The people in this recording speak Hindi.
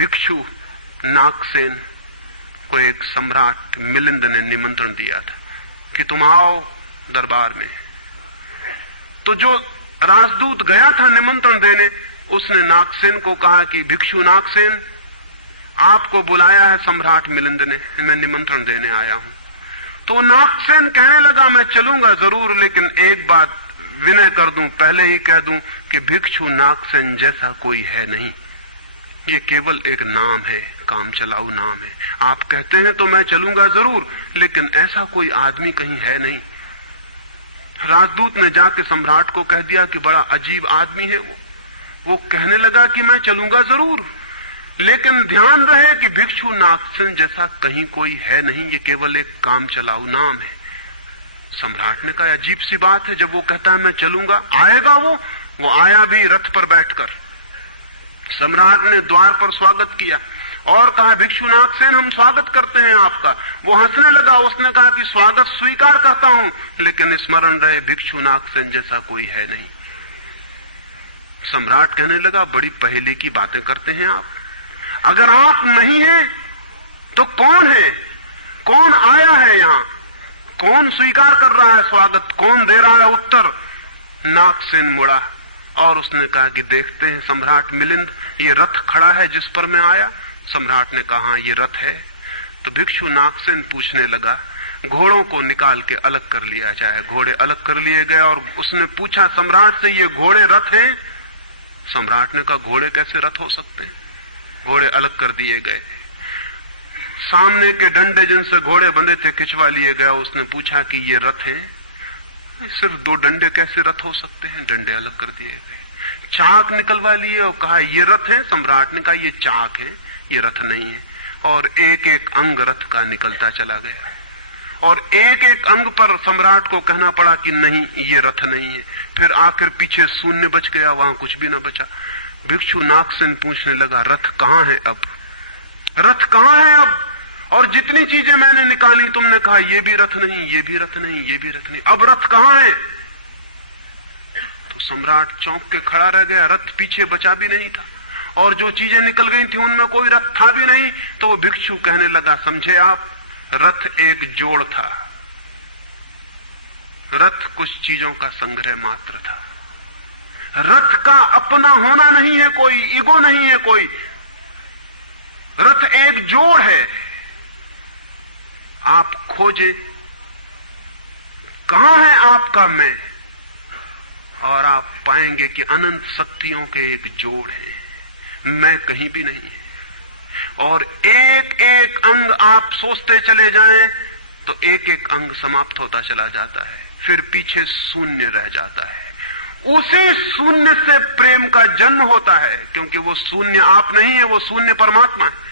भिक्षु नागसेन को एक सम्राट मिलिंद ने निमंत्रण दिया था कि तुम आओ दरबार में। तो जो राजदूत गया था निमंत्रण देने, उसने नागसेन को कहा कि भिक्षु नागसेन, आपको बुलाया है सम्राट मिलिंद ने, मैं निमंत्रण देने आया हूं। तो नागसेन कहने लगा, मैं चलूंगा जरूर, लेकिन एक बात विनय कर दूं, पहले ही कह दूं कि भिक्षु नागसेन जैसा कोई है नहीं। ये केवल एक नाम है, काम चलाऊ नाम है। आप कहते हैं तो मैं चलूंगा जरूर, लेकिन ऐसा कोई आदमी कहीं है नहीं। राजदूत ने जाके सम्राट को कह दिया कि बड़ा अजीब आदमी है वो कहने लगा कि मैं चलूंगा जरूर, लेकिन ध्यान रहे कि भिक्षु नागसेन जैसा कहीं कोई है नहीं, ये केवल एक काम चलाऊ नाम है। सम्राट ने कहा, अजीब सी बात है, जब वो कहता है मैं चलूंगा, आएगा वो आया भी रथ पर बैठकर। सम्राट ने द्वार पर स्वागत किया और कहा, भिक्षु नागसेन हम स्वागत करते हैं आपका। वो हंसने लगा, उसने कहा कि स्वागत स्वीकार करता हूं, लेकिन स्मरण रहे भिक्षु नागसेन जैसा कोई है नहीं। सम्राट कहने लगा, बड़ी पहेली की बातें करते हैं आप। अगर आप नहीं हैं तो कौन है? कौन आया है यहां? कौन स्वीकार कर रहा है स्वागत? कौन दे रहा है उत्तर? नागसेन मुड़ा और उसने कहा कि देखते हैं सम्राट मिलिंद, ये रथ खड़ा है जिस पर मैं आया। सम्राट ने कहा, ये रथ है। तो भिक्षु नागसेन पूछने लगा, घोड़ों को निकाल के अलग कर लिया जाए। घोड़े अलग कर लिए गए और उसने पूछा सम्राट से, ये घोड़े रथ हैं? सम्राट ने कहा, घोड़े कैसे रथ हो सकते हैं? घोड़े अलग कर दिए गए। सामने के डंडे जिनसे घोड़े बंधे थे खिंचवा लिए गए। उसने पूछा कि ये रथ हैं? सिर्फ 2 डंडे कैसे रथ हो सकते हैं? डंडे अलग कर दिए गए। चाक निकलवा लिए और कहा, ये रथ है? सम्राट ने कहा, ये चाक है, ये रथ नहीं है। और एक एक अंग रथ का निकलता चला गया और एक एक अंग पर सम्राट को कहना पड़ा कि नहीं, ये रथ नहीं है। फिर आखिर पीछे शून्य बच गया, वहां कुछ भी न बचा। भिक्षु नागसेन पूछने लगा, रथ कहां है अब? रथ कहां है अब? और जितनी चीजें मैंने निकाली तुमने कहा ये भी रथ नहीं, ये भी रथ नहीं, ये भी रथ नहीं, अब रथ कहां है? तो सम्राट चौंक के खड़ा रह गया। रथ पीछे बचा भी नहीं था और जो चीजें निकल गई थी उनमें कोई रथ था भी नहीं। तो वो भिक्षु कहने लगा, समझे आप, रथ एक जोड़ था, रथ कुछ चीजों का संग्रह मात्र था। रथ का अपना होना नहीं है कोई, ईगो नहीं है कोई। रथ एक जोड़ है। आप खोजे कहां है आपका मैं, और आप पाएंगे कि अनंत शक्तियों के एक जोड़ है, मैं कहीं भी नहीं है। और एक एक अंग आप सोचते चले जाएं तो एक एक अंग समाप्त होता चला जाता है, फिर पीछे शून्य रह जाता है। उसी शून्य से प्रेम का जन्म होता है, क्योंकि वो शून्य आप नहीं है, वो शून्य परमात्मा है।